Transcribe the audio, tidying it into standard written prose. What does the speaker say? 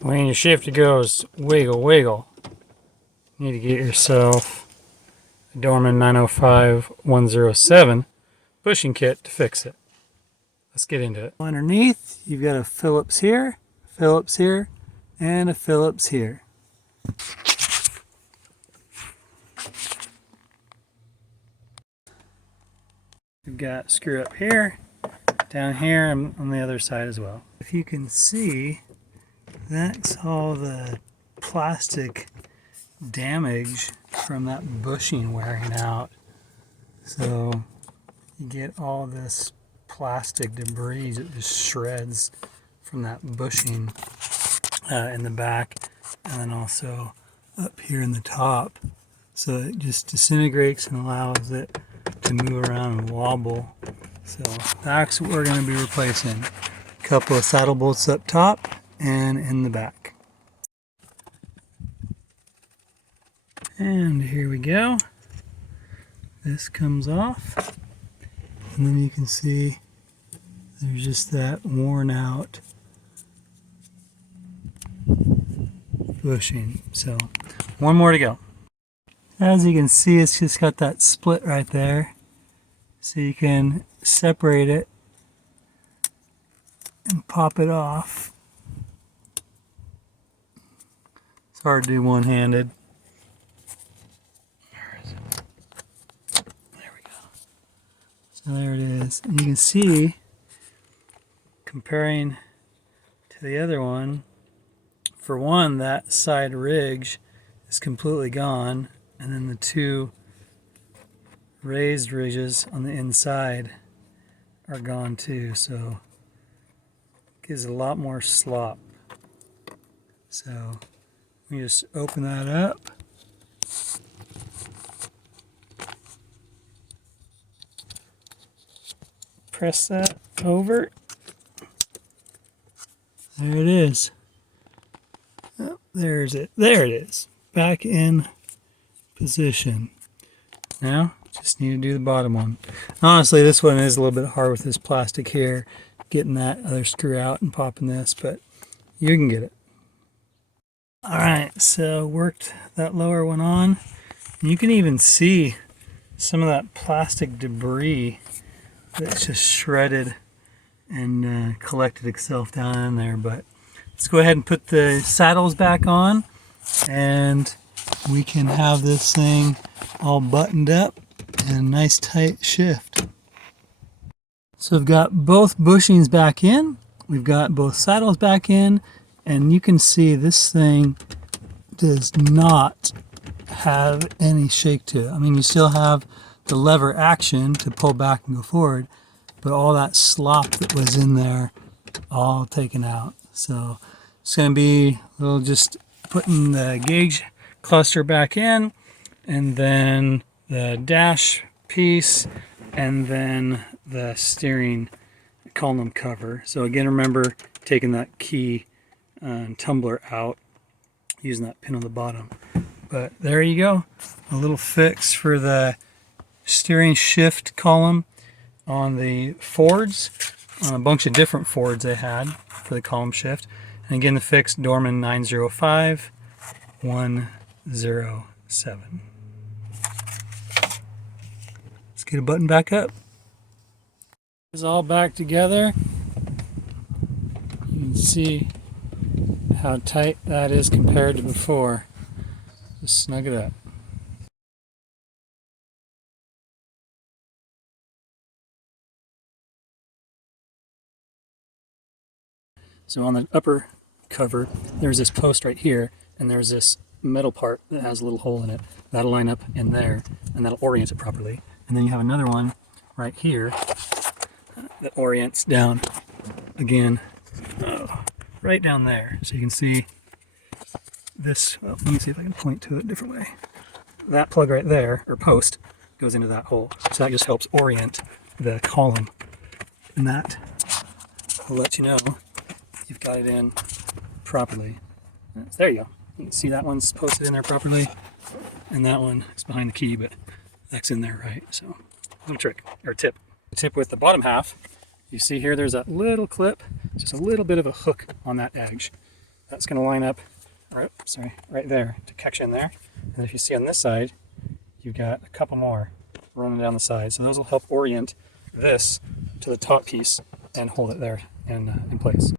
When your shifter goes wiggle wiggle, you need to get yourself a Dorman 905-107 bushing kit to fix it. Let's get into it. Underneath, you've got a Phillips here, and a Phillips here. You've got a screw up here, down here, and on the other side as well. If you can see, that's all the plastic damage from that bushing wearing out. So you get all this plastic debris that just shreds from that bushing in the back, and then also up here in the top. So it just disintegrates and allows it to move around and wobble. So that's what we're going to be replacing. A couple of saddle bolts up top and in the back. And here we go. This comes off, and then you can see there's just that worn out bushing. So one more to go. As you can see, it's just got that split right there, so you can separate it and pop it off. It's hard to do one-handed. There we go. So there it is. And you can see, comparing to the other one, for one, that side ridge is completely gone, and then the two raised ridges on the inside are gone too, so it gives a lot more slop. So we just open that up, press that over, there it is. Oh, there it is, back in position. Now just need to do the bottom one. Honestly, this one is a little bit hard with this plastic here, getting that other screw out and popping this, but you can get it. Alright, so worked that lower one on. You can even see some of that plastic debris that's just shredded and collected itself down in there. But let's go ahead and put the saddles back on, and we can have this thing all buttoned up and a nice tight shift. So we've got both bushings back in, we've got both saddles back in, and you can see this thing does not have any shake to it. I mean, you still have the lever action to pull back and go forward, but all that slop that was in there, all taken out. So it's going to be a little just putting the gauge cluster back in, and then the dash piece, and then the steering column cover. So again, remember taking that key and tumbler out, using that pin on the bottom. But there you go, a little fix for the steering shift column on the Fords, on a bunch of different Fords they had for the column shift. And again, the fix, Dorman 905-107. Let's get a button back up. It's all back together. You can see how tight that is compared to before. Just snug it up. So on the upper cover, there's this post right here, and there's this metal part that has a little hole in it. That'll line up in there, and that'll orient it properly. And then you have another one right here that orients down again, right down there. So you can see this, well, let me see if I can point to it a different way. That plug right there, or post, goes into that hole. So that just helps orient the column. And that will let you know you've got it in properly. There you go. You can see that one's posted in there properly, and that one is behind the key, but that's in there right. So, little trick, or tip. The tip with the bottom half, you see here there's that little clip, just a little bit of a hook on that edge. that's going to line up right there to catch in there. And if you see on this side, you've got a couple more running down the side. So those will help orient this to the top piece and hold it there in place.